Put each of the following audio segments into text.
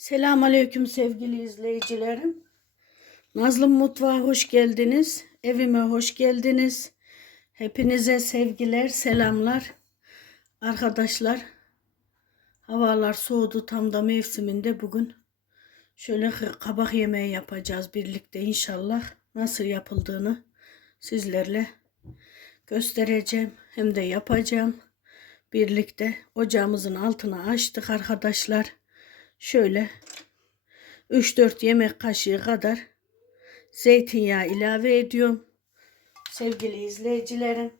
Selamünaleyküm sevgili izleyicilerim. Nazlım Mutfağa hoş geldiniz. Evime hoş geldiniz. Hepinize sevgiler, selamlar. Arkadaşlar, havalar soğudu tam da mevsiminde bugün. Şöyle kabak yemeği yapacağız birlikte inşallah. Nasıl yapıldığını sizlerle göstereceğim. Hem de yapacağım. Birlikte ocağımızın altına açtık arkadaşlar şöyle 3-4 yemek kaşığı kadar zeytinyağı ilave ediyorum. Sevgili izleyicilerim.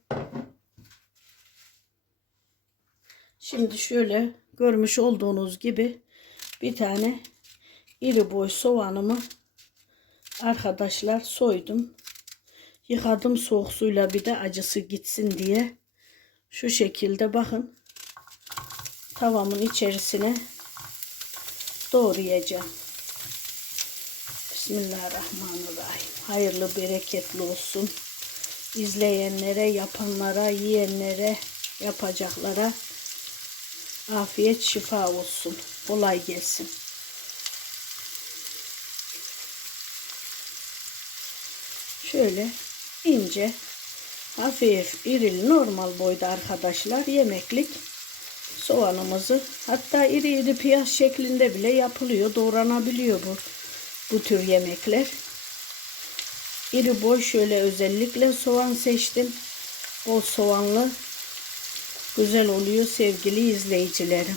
Şimdi şöyle görmüş olduğunuz gibi bir tane iri boy soğanımı arkadaşlar soydum. Yıkadım soğuk suyla bir de acısı gitsin diye. Şu şekilde bakın tavamın içerisine doğrayacağım. Bismillahirrahmanirrahim. Hayırlı bereketli olsun. İzleyenlere, yapanlara, yiyenlere, yapacaklara afiyet şifa olsun. Kolay gelsin. Şöyle ince, hafif, irili, normal boyda arkadaşlar yemeklik soğanımızı hatta iri iri piyaz şeklinde bile yapılıyor. Doğranabiliyor bu bu tür yemekler. İri boy şöyle özellikle soğan seçtim. Bol soğanlı güzel oluyor sevgili izleyicilerim.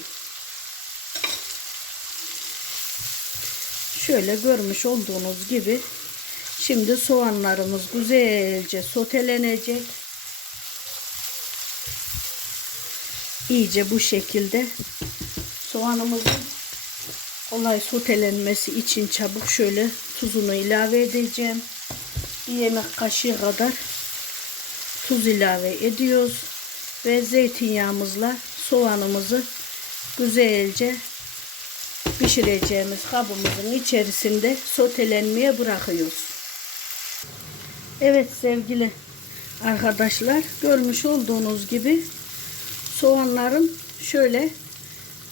Şöyle görmüş olduğunuz gibi şimdi soğanlarımız güzelce sotelenecek. İyice bu şekilde soğanımızın kolay sotelenmesi için çabuk şöyle tuzunu ilave edeceğim. Bir yemek kaşığı kadar tuz ilave ediyoruz ve zeytinyağımızla soğanımızı güzelce pişireceğimiz kabımızın içerisinde sotelenmeye bırakıyoruz. Evet sevgili arkadaşlar görmüş olduğunuz gibi soğanlarım şöyle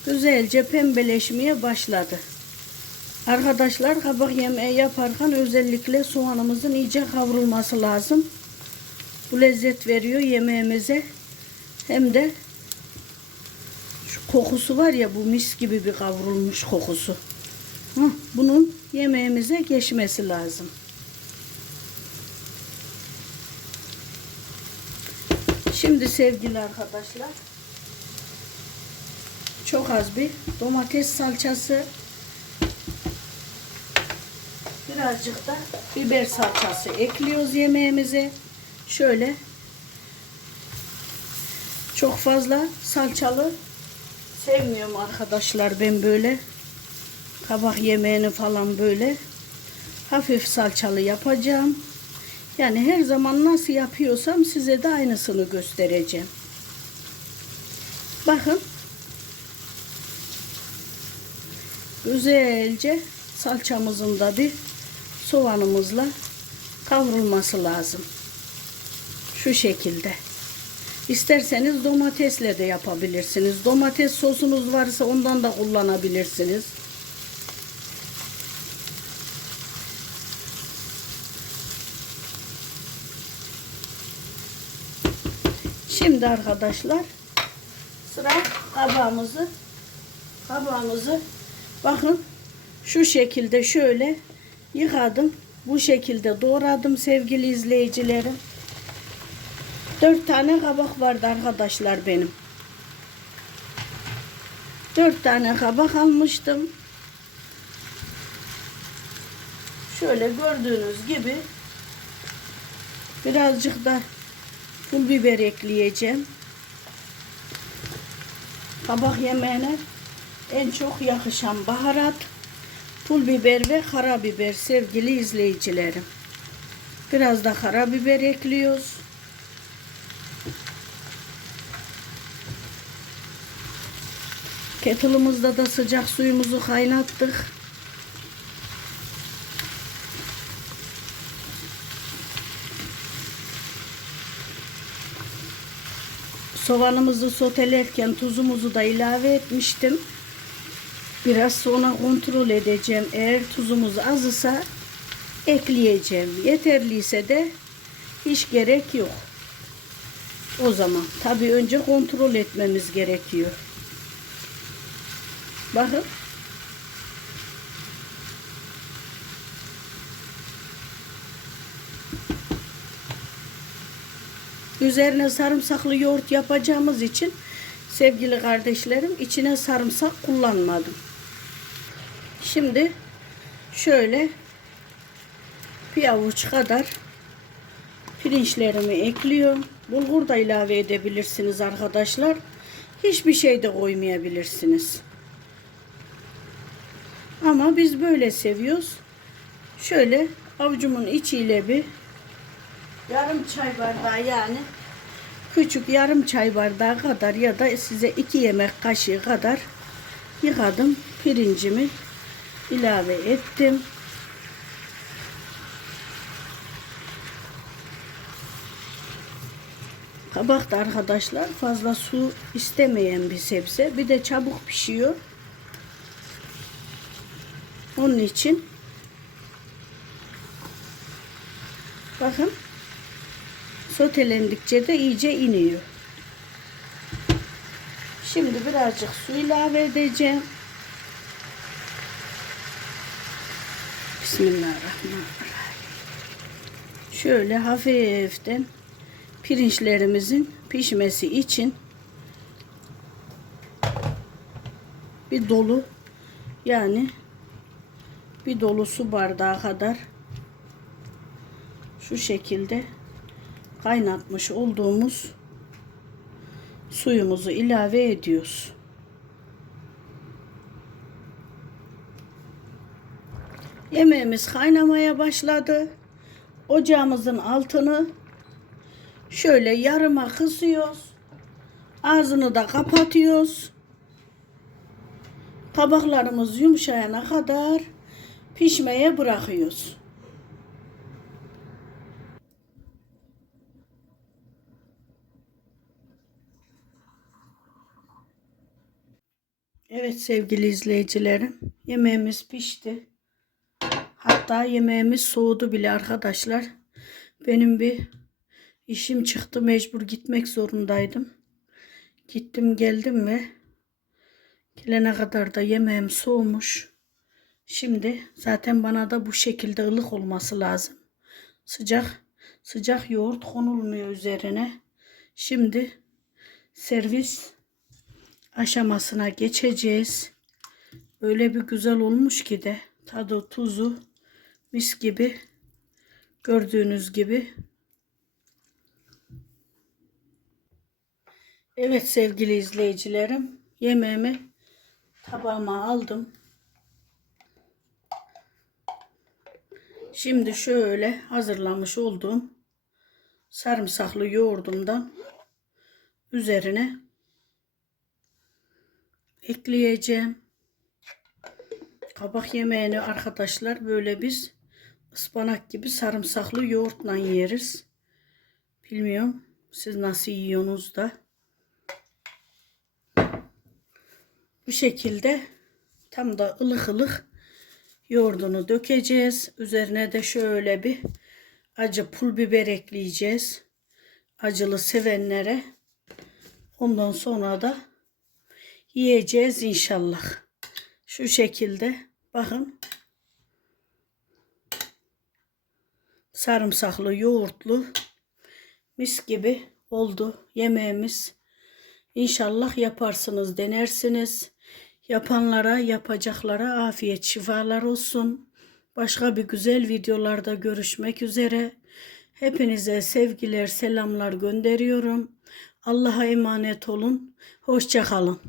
güzelce pembeleşmeye başladı. Arkadaşlar kabak yemeği yaparken özellikle soğanımızın iyice kavrulması lazım. Bu lezzet veriyor yemeğimize. Hem de şu kokusu var ya bu mis gibi bir kavrulmuş kokusu. Hah, bunun yemeğimize geçmesi lazım. Şimdi sevgili arkadaşlar çok az bir domates salçası birazcık da biber salçası ekliyoruz yemeğimize. Şöyle çok fazla salçalı sevmiyorum arkadaşlar ben böyle kabak yemeğini falan böyle hafif salçalı yapacağım. Yani her zaman nasıl yapıyorsam size de aynısını göstereceğim. Bakın. Güzelce salçamızın da bir soğanımızla kavrulması lazım. Şu şekilde. İsterseniz domatesle de yapabilirsiniz. Domates sosunuz varsa ondan da kullanabilirsiniz. Şimdi arkadaşlar sıra kabağımızı kabağımızı bakın şu şekilde şöyle yıkadım. Bu şekilde doğradım sevgili izleyicilerim. Dört tane kabak vardı arkadaşlar benim. Dört tane kabak almıştım. Şöyle gördüğünüz gibi birazcık da pul biber ekleyeceğim. Kabak yemeğine en çok yakışan baharat pul biber ve karabiber sevgili izleyicilerim. Biraz da karabiber ekliyoruz. Kettle'ımızda da sıcak suyumuzu kaynattık. Soğanımızı sotelerken tuzumuzu da ilave etmiştim. Biraz sonra kontrol edeceğim. Eğer tuzumuz az ise ekleyeceğim. Yeterliyse de hiç gerek yok. O zaman tabii önce kontrol etmemiz gerekiyor. Bakın. Üzerine sarımsaklı yoğurt yapacağımız için sevgili kardeşlerim içine sarımsak kullanmadım. Şimdi şöyle bir avuç kadar pirinçlerimi ekliyorum. Bulgur da ilave edebilirsiniz arkadaşlar. Hiçbir şey de koymayabilirsiniz. Ama biz böyle seviyoruz. Şöyle avucumun içiyle bir yarım çay bardağı yani küçük yarım çay bardağı kadar ya da size iki yemek kaşığı kadar yıkadım pirincimi ilave ettim. Kabak da arkadaşlar fazla su istemeyen bir sebze. Bir de çabuk pişiyor. Onun için bakın sotelendikçe de iyice iniyor. Şimdi birazcık su ilave edeceğim. Bismillahirrahmanirrahim. Şöyle hafiften pirinçlerimizin pişmesi için bir dolu yani bir dolu su bardağı kadar şu şekilde kaynatmış olduğumuz suyumuzu ilave ediyoruz. Yemeğimiz kaynamaya başladı. Ocağımızın altını şöyle yarıma kısıyoruz. Ağzını da kapatıyoruz. Kabaklarımız yumuşayana kadar pişmeye bırakıyoruz. Evet sevgili izleyicilerim, yemeğimiz pişti. Hatta yemeğimiz soğudu bile arkadaşlar. Benim bir işim çıktı, mecbur gitmek zorundaydım. Gittim geldim ve gelene kadar da yemeğim soğumuş. Şimdi zaten bana da bu şekilde ılık olması lazım. Sıcak sıcak yoğurt konulmuyor üzerine. Şimdi servis aşamasına geçeceğiz. Öyle bir güzel olmuş ki de tadı tuzu mis gibi gördüğünüz gibi. Evet sevgili izleyicilerim yemeğimi tabağıma aldım. Şimdi şöyle hazırlamış olduğum sarımsaklı yoğurdumdan üzerine ekleyeceğim. Kabak yemeğini arkadaşlar böyle biz ıspanak gibi sarımsaklı yoğurtla yeriz. Bilmiyorum siz nasıl yiyorsunuz da. Bu şekilde tam da ılık ılık yoğurdunu dökeceğiz. Üzerine de şöyle bir acı pul biber ekleyeceğiz. Acılı sevenlere. Ondan sonra da yiyeceğiz inşallah. Şu şekilde bakın. Sarımsaklı yoğurtlu mis gibi oldu yemeğimiz. İnşallah yaparsınız, denersiniz. Yapanlara, yapacaklara afiyet şifalar olsun. Başka bir güzel videolarda görüşmek üzere. Hepinize sevgiler, selamlar gönderiyorum. Allah'a emanet olun. Hoşça kalın.